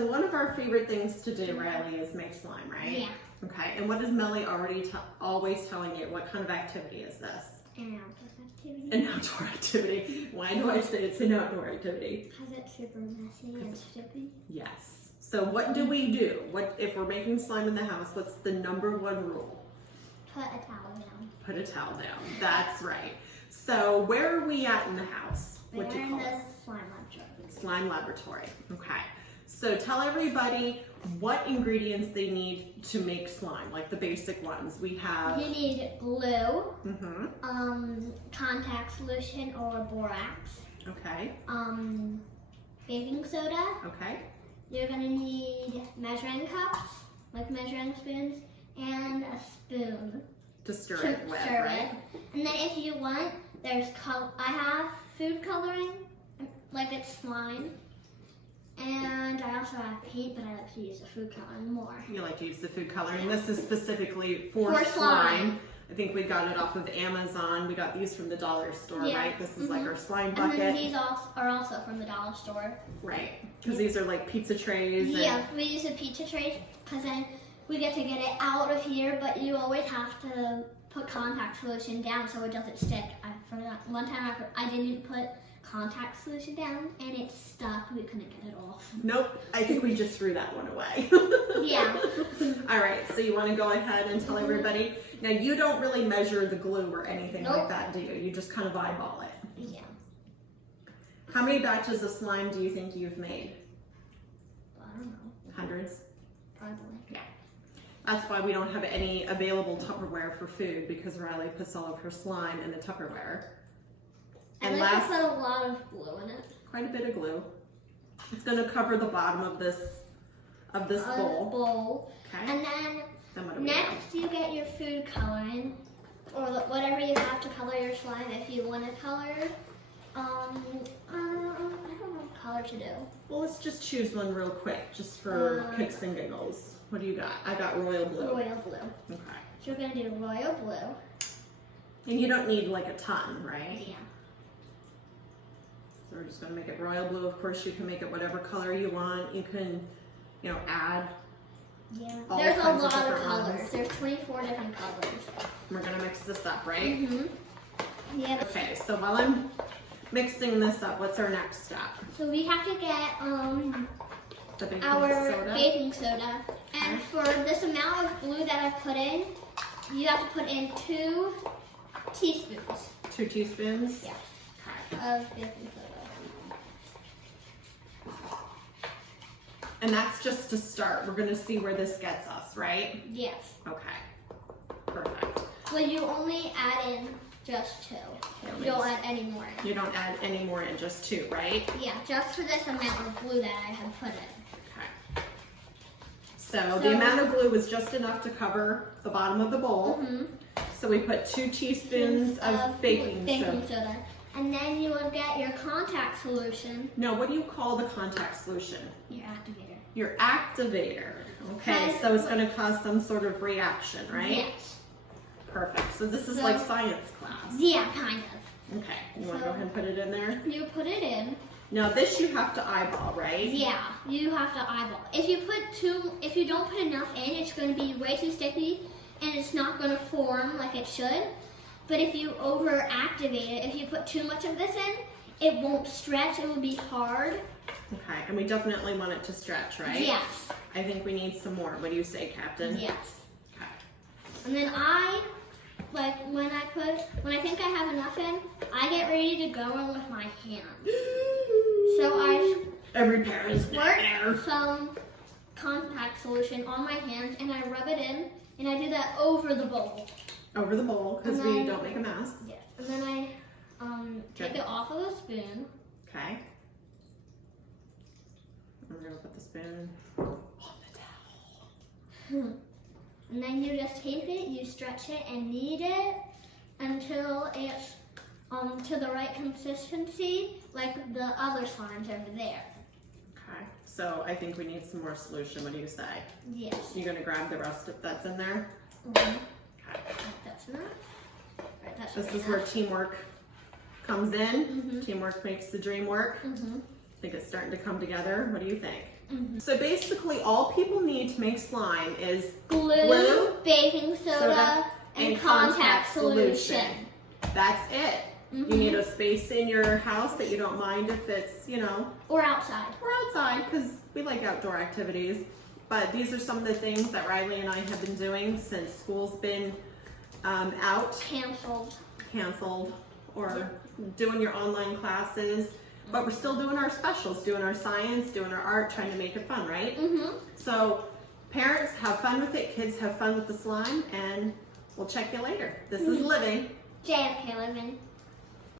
so one of our favorite things to do, Ryleigh, is make slime, right? Yeah. Okay, and what is Melly always telling you? What kind of activity is this? An outdoor activity. An outdoor activity. Why do I say it's an outdoor activity? Because it's super messy and sticky. Yes. So what do we do? What if we're making slime in the house? What's the number one rule? Put a towel down. Put a towel down. That's right. So where are we at in the house? What do you call it? We're in the slime laboratory. Slime laboratory. Okay. So tell everybody what ingredients they need to make slime, like the basic ones. We have. You need glue, Mm-hmm. contact solution or borax, Okay. baking soda. Okay. You're gonna need measuring cups, like measuring spoons, and a spoon To stir to it with, stir right? it. And then if you want, I have food coloring, like it's slime. And I also have paint, but I like to use the food coloring more. You like to use the food coloring. This is specifically for For slime. slime. I think we got it off of Amazon. We got these from the dollar store, Yeah. right? This is like our slime And bucket. then these are also from the dollar store. Right. Because these are like pizza trays. Yeah, we use the pizza trays because then we get to get it out of here, but you always have to put contact solution down so it doesn't stick. I forgot one time I didn't put contact solution down and it stuck. We couldn't get it off. Nope. I think we just threw that one away. Yeah. All right. So you want to go ahead and tell everybody. Now you don't really measure the glue or anything like Nope. that, do you? You just kind of eyeball it. Yeah. How many batches of slime do you think you've made? I don't know. Hundreds? Probably. That's why we don't have any available Tupperware for food, because Ryleigh puts all of her slime in the Tupperware. And I like to put a lot of glue in it. Quite a bit of glue. It's going to cover the bottom of this bowl. Okay. And then What do we do? next you get your food coloring or whatever you have to color your slime if you want to color. I don't know what color to do. Well, let's just choose one real quick, just for kicks and giggles. What do you got? I got royal blue. Royal blue. Okay. So we're going to do royal blue. And you don't need like a ton, right? Yeah. So we're just going to make it royal blue. Of course, you can make it whatever color you want. You can, add. Yeah. All There's a kinds of lot of different colors. ones. There's 24 different colors. We're going to mix this up, right? Yeah. Okay, so while I'm mixing this up, what's our next step? So we have to get The baking our soda? baking soda. And for this amount of glue that I put in, you have to put in 2 teaspoons. 2 teaspoons? Yeah. Okay. Of baking soda. And that's just to start. We're going to see where this gets us, right? Yes. Okay. Perfect. Well, you only add in just 2. You don't add any more in. You don't add any more in, just 2, right? Yeah, just for this amount of glue that I have put in. Okay. So the amount of glue was just enough to cover the bottom of the bowl. So we put 2 teaspoons of baking soda. And then you will get your contact solution. No, what do you call the contact solution? Your activator. Your activator. Okay, so it's going to cause some sort of reaction, right? Yes. Perfect. So this is like science class. Yeah, kind of. Okay, you want to go ahead and put it in there? You put it in. Now this you have to eyeball, right? Yeah, you have to eyeball. If you don't put enough in, it's going to be way too sticky and it's not going to form like it should. But if you over activate it, if you put too much of this in, it won't stretch, it will be hard. Okay, and we definitely want it to stretch, right? Yes. I think we need some more. What do you say, Captain? Yes. Okay. And then when I think I have enough in, I get ready to go in with my hand. So Every parent's squirt there. some contact solution on my hands and I rub it in and I do that over the bowl. Over the bowl, because And we then- don't make a mess. Yes. And then I take it off of the spoon. Okay. I'm gonna put the spoon on the towel. And then you just take it, you stretch it and knead it until it's to the right consistency, like the other slimes over there. Okay. So I think we need some more solution. What do you say? Yes. You gonna grab the rest of that's in there? Okay. Okay. That's enough. Right, that's This okay is where enough. teamwork comes in. Teamwork makes the dream work. think it's starting to come together. What do you think? Mm-hmm. So basically all people need to make slime is glue, baking soda, and contact solution. That's it. Mm-hmm. You need a space in your house that you don't mind if it's, you know. Or outside. Or outside, because we like outdoor activities. But these are some of the things that Ryleigh and I have been doing since school's been out. Canceled. Or doing your online classes. But we're still doing our specials, doing our science, doing our art, trying to make it fun, right? Mm-hmm. So parents, have fun with it. Kids, have fun with the slime. And we'll check you later. This is Living. JFK Living.